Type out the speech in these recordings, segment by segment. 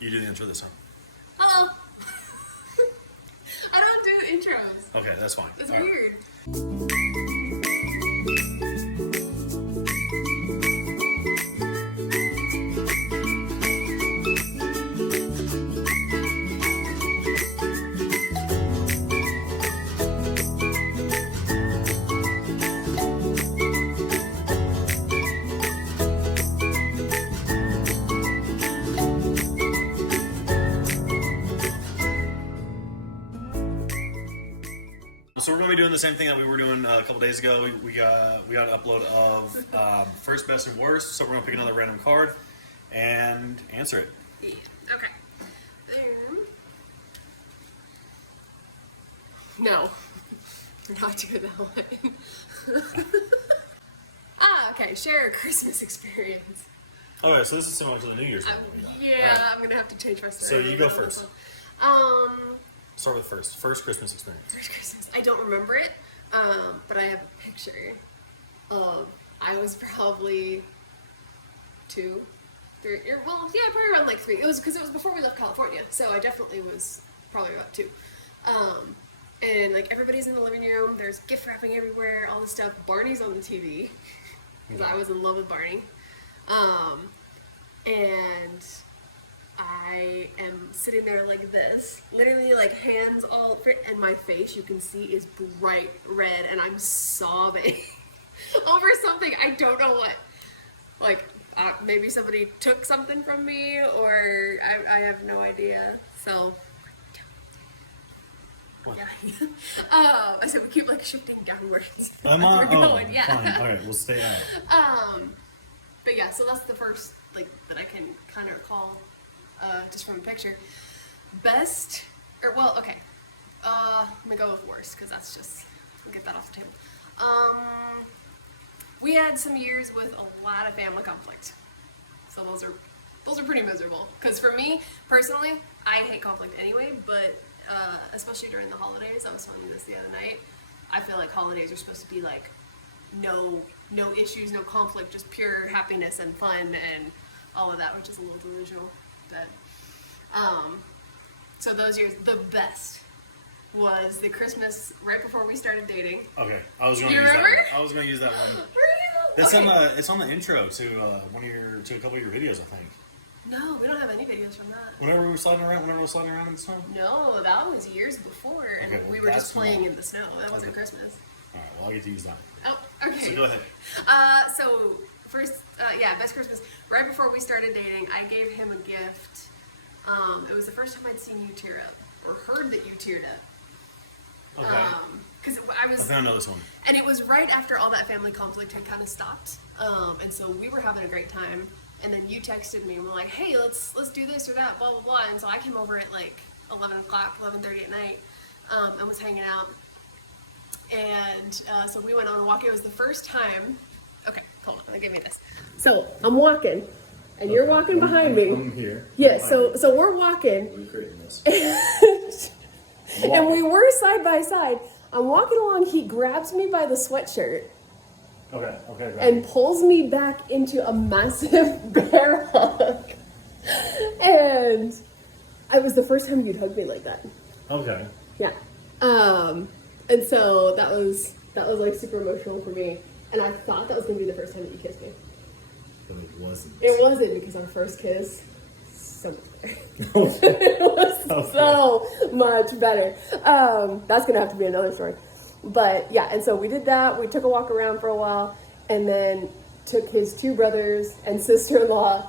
You do the intro this time. Hello. I don't do intros. Okay, that's fine. It's All right. weird. So we're going to be doing the same thing that we were doing a couple days ago. We got an upload of first, best, and worst. So we're going to pick another random card and answer it. Yeah. Okay. Then... No. We're not doing that one. Okay. Share a Christmas experience. Okay, so this is similar to the New Year's one. Yeah, All right. I'm going to have to change my story. So you go first. Start with first. First Christmas experience. First Christmas. I don't remember it, but I have a picture of, I was probably 2, 3, well, yeah, probably around like 3. It was because it was before we left California, so I definitely was probably about 2. And like everybody's in the living room, there's gift wrapping everywhere, all this stuff. Barney's on the TV, because I was in love with Barney. And I am sitting there like this, literally like hands all, and my face, you can see, is bright red, and I'm sobbing over something. I don't know what. Like, maybe somebody took something from me, or I have no idea. So, yeah. I said we keep like shifting downwards. I'm on. We're going, yeah. Fine. All right, we'll stay out. But yeah, so that's the first like that I can kind of recall. Just from a picture. Best, or well, okay. I'm gonna go with worst, because that's just, we'll get that off the table. We had some years with a lot of family conflict. So those are pretty miserable. Because for me, personally, I hate conflict anyway, but especially during the holidays, I was telling you this the other night, I feel like holidays are supposed to be like no issues, no conflict, just pure happiness and fun and all of that, which is a little delusional. But, so those years, the best was the Christmas right before we started dating. Okay, I was going to You use remember? that one. I was going to use that one. Were you? It's Okay. it's on the intro to to a couple of your videos, I think. No, we don't have any videos from that. Whenever we were sliding around in the snow. No, that was years before, and Okay, well, we were just that's playing more. in the snow. That wasn't Christmas. All right, well I'll get to use that. Oh, okay. So go ahead. So first, yeah, best Christmas. Right before we started dating, I gave him a gift. It was the first time I'd seen you tear up, or heard that you teared up. Okay. Because I think I know this one. and it was right after all that family conflict had kind of stopped. And so we were having a great time. And then you texted me and were like, hey, let's do this or that, blah, blah, blah. And so I came over at like 11 o'clock, 11:30 at night, and was hanging out. And so we went on a walk. It was the first time. Okay, hold on. Give me this. So I'm walking, and you're walking behind me. I'm here. Yeah, so we're walking. We're creating this. And we were side by side. I'm walking along. He grabs me by the sweatshirt Okay. and pulls me back into a massive bear hug. And it was the first time you'd hug me like that. Okay. Yeah. And so that was like super emotional for me. And I thought that was gonna be the first time that you kissed me. But it wasn't. It wasn't, because our first kiss, so much better. Okay. It was so much better. That's gonna have to be another story. But yeah, and so we did that. We took a walk around for a while, and then took his 2 brothers and sister-in-law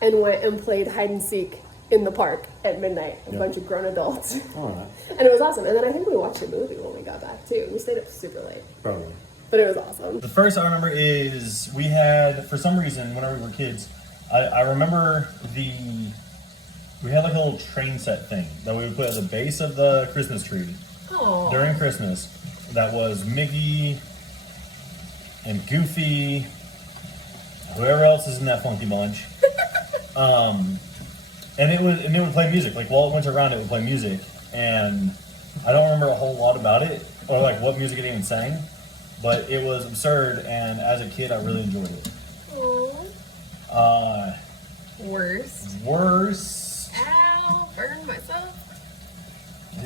and went and played hide and seek in the park at midnight. A bunch of grown adults. All right. And it was awesome. And then I think we watched a movie when we got back too. We stayed up super late, Probably. but it was awesome. The first I remember is we had, for some reason, whenever we were kids, I remember we had like a little train set thing that we would put at the base of the Christmas tree Oh, during Christmas. That was Mickey and Goofy, whoever else is in that funky bunch. And it would play music. Like while it went around, it would play music, and I don't remember a whole lot about it or like what music it even sang, but it was absurd. And as a kid, I really enjoyed it. Worse. Worse.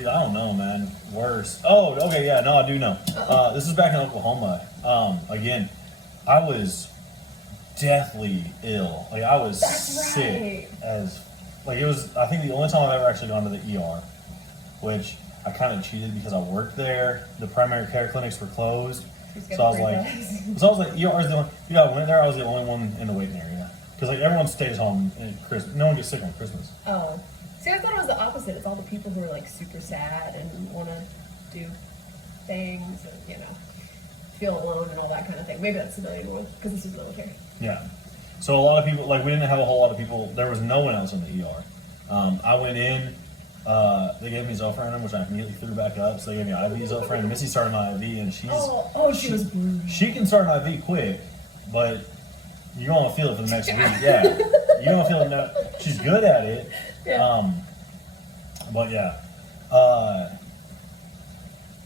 Dude, I don't know, man. Worse. Oh, okay, yeah, no, I do know. This is back in Oklahoma. Again, I was deathly ill. Like I was That's sick right. as like it was. I think the only time I've ever actually gone to the ER, which I kind of cheated because I worked there. The primary care clinics were closed, He's so I was got like, free so I was like, ER is the one. Yeah, I went there. I was the only one in the waiting area because like everyone stays home at Christmas. No one gets sick on Christmas. Oh. See, I thought it was the opposite. It's all the people who are like super sad and want to do things and, you know, feel alone and all that kind of thing. Maybe that's civilian world because this is military. Yeah. So a lot of people, like we didn't have a whole lot of people. There was no one else in the ER. I went in. They gave me Zofran, which I immediately threw back up. So they gave me IV Zofran. Missy started my IV, and She was bruised. she can start an IV quick, but you're gonna feel it for the next week. Yeah, you're gonna feel it. Now. She's good at it. Yeah. But yeah,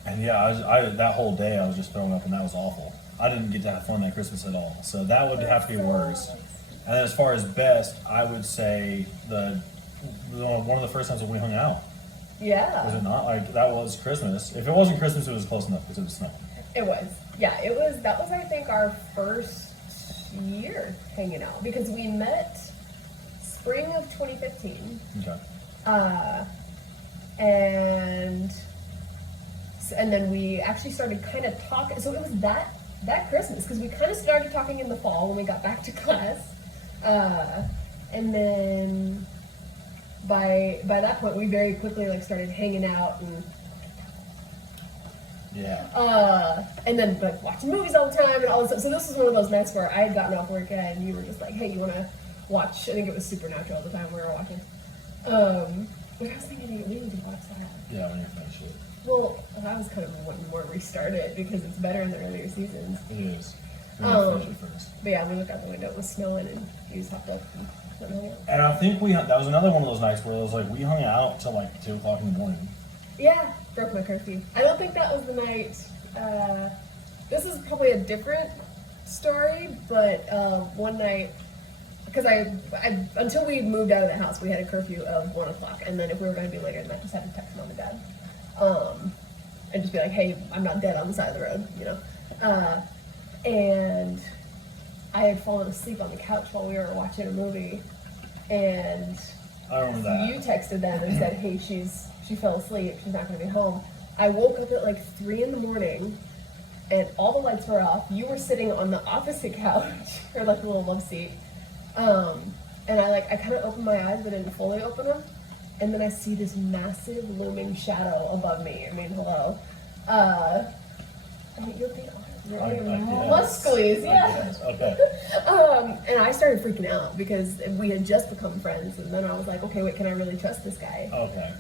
and yeah, I that whole day I was just throwing up, and that was awful. I didn't get to have fun that Christmas at all, so that would have to be worse. And then as far as best, I would say one of the first times that we hung out. Yeah. Was it not? Like that was Christmas. If it wasn't Christmas, it was close enough because it was snow. It was. Yeah, it was. That was, I think, our first year hanging out because we met spring of 2015. Okay. And then we actually started kind of talking. So it was that Christmas because we kind of started talking in the fall when we got back to class, and then by that point we very quickly like started hanging out and and then like watching movies all the time and all this stuff. So this was one of those nights where I had gotten off work and you were just like, hey, you want to watch? I think it was Supernatural at the time we were watching. But I was thinking we need to watch that. Yeah, when you're finished it. Well, I was kind of wanting more restart it because it's better in the earlier seasons. It is. We're gonna finish it first. But yeah, we looked out the window, it was snowing, and he was hopped up and hung out. And I think that was another one of those nights where it was like we hung out till like 2 o'clock in the morning. Yeah, broke my curfew. I don't think that was the night. This is probably a different story, but one night, because I until we moved out of the house, we had a curfew of 1 o'clock, and then if we were going to be later, then I just had to text mom and dad, and just be like, hey, I'm not dead on the side of the road, you know. And I had fallen asleep on the couch while we were watching a movie, and I remember that. you texted them and said, hey, she fell asleep, she's not going to be home. I woke up at like 3 in the morning, and all the lights were off. You were sitting on the opposite couch, or like a little love seat. And I kind of opened my eyes, but didn't fully open them. And then I see this massive looming shadow above me. I mean, hello. I mean, you're being muscles, yeah. Okay. And I started freaking out because we had just become friends, and then I was like, okay, wait, can I really trust this guy? Okay.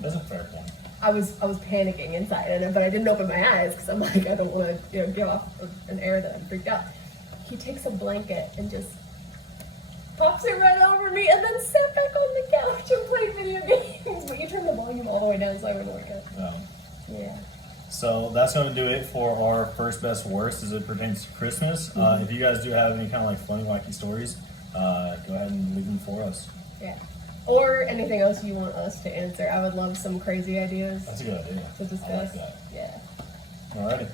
That's a fair point. I was panicking inside, but I didn't open my eyes because I'm like, I don't want to, give off an air that I'm freaked out. He takes a blanket and just pops it right over me, and then sat back on the couch and played video games. But you turned the volume all the way down so I wouldn't wake up. Yeah. So that's going to do it for our first, best, worst as it pertains to Christmas. If you guys do have any kind of like funny, wacky stories, go ahead and leave them for us. Yeah. Or anything else you want us to answer. I would love some crazy ideas That's a good idea. to discuss. I like that. Yeah. Alrighty.